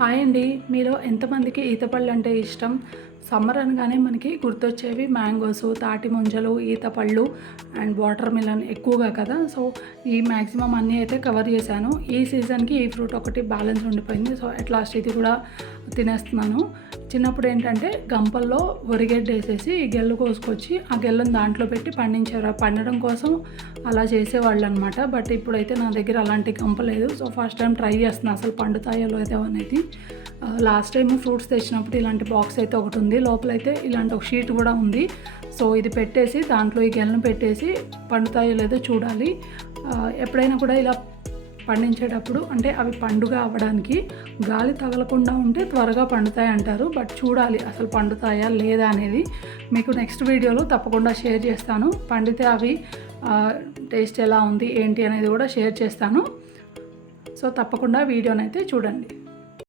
Hi అండి. మీలో ఎంతమందికి ఈత పళ్ళు అంటే ఇష్టం? సమ్మర్ అనగానే మనకి గుర్తొచ్చేవి మ్యాంగోస్, తాటి ముంజలు, ఈత పళ్ళు అండ్ వాటర్ మిలన్ ఎక్కువగా కదా. సో ఈ మ్యాక్సిమం అన్నీ అయితే కవర్ చేశాను. ఈ సీజన్కి ఈ ఫ్రూట్ ఒకటి బ్యాలెన్స్ ఉండిపోయింది. సో అట్ లాస్ట్ ఇది కూడా తినేస్తున్నాను. చిన్నప్పుడు ఏంటంటే గంపల్లో వరిగడ్డ వేసేసి గెల్లు కోసుకొచ్చి ఆ గెల్లను దాంట్లో పెట్టి పండించారు. పండడం కోసం అలా చేసేవాళ్ళు అనమాట. బట్ ఇప్పుడైతే నా దగ్గర అలాంటి గంప లేదు. సో ఫస్ట్ టైం ట్రై చేస్తున్నా అసలు పండుతాయో లేదో అనేది. లాస్ట్ టైం ఫ్రూట్స్ తెచ్చినప్పుడు ఇలాంటి బాక్స్ అయితే ఒకటి ఉంది. లోపలైతే ఇలాంటి ఒక షీట్ కూడా ఉంది. సో ఇది పెట్టేసి దాంట్లో ఈ గెలను పెట్టేసి పండుతాయో లేదో చూడాలి. ఎప్పుడైనా కూడా ఇలా పండించేటప్పుడు అంటే అవి పండుగ అవ్వడానికి గాలి తగలకుండా ఉంటే త్వరగా పండుతాయి అంటారు. బట్ చూడాలి అసలు పండుతాయా లేదా అనేది. మీకు నెక్స్ట్ వీడియోలో తప్పకుండా షేర్ చేస్తాను. పండితే అవి టేస్ట్ ఎలా ఉంది ఏంటి అనేది కూడా షేర్ చేస్తాను. సో తప్పకుండా వీడియోనైతే చూడండి.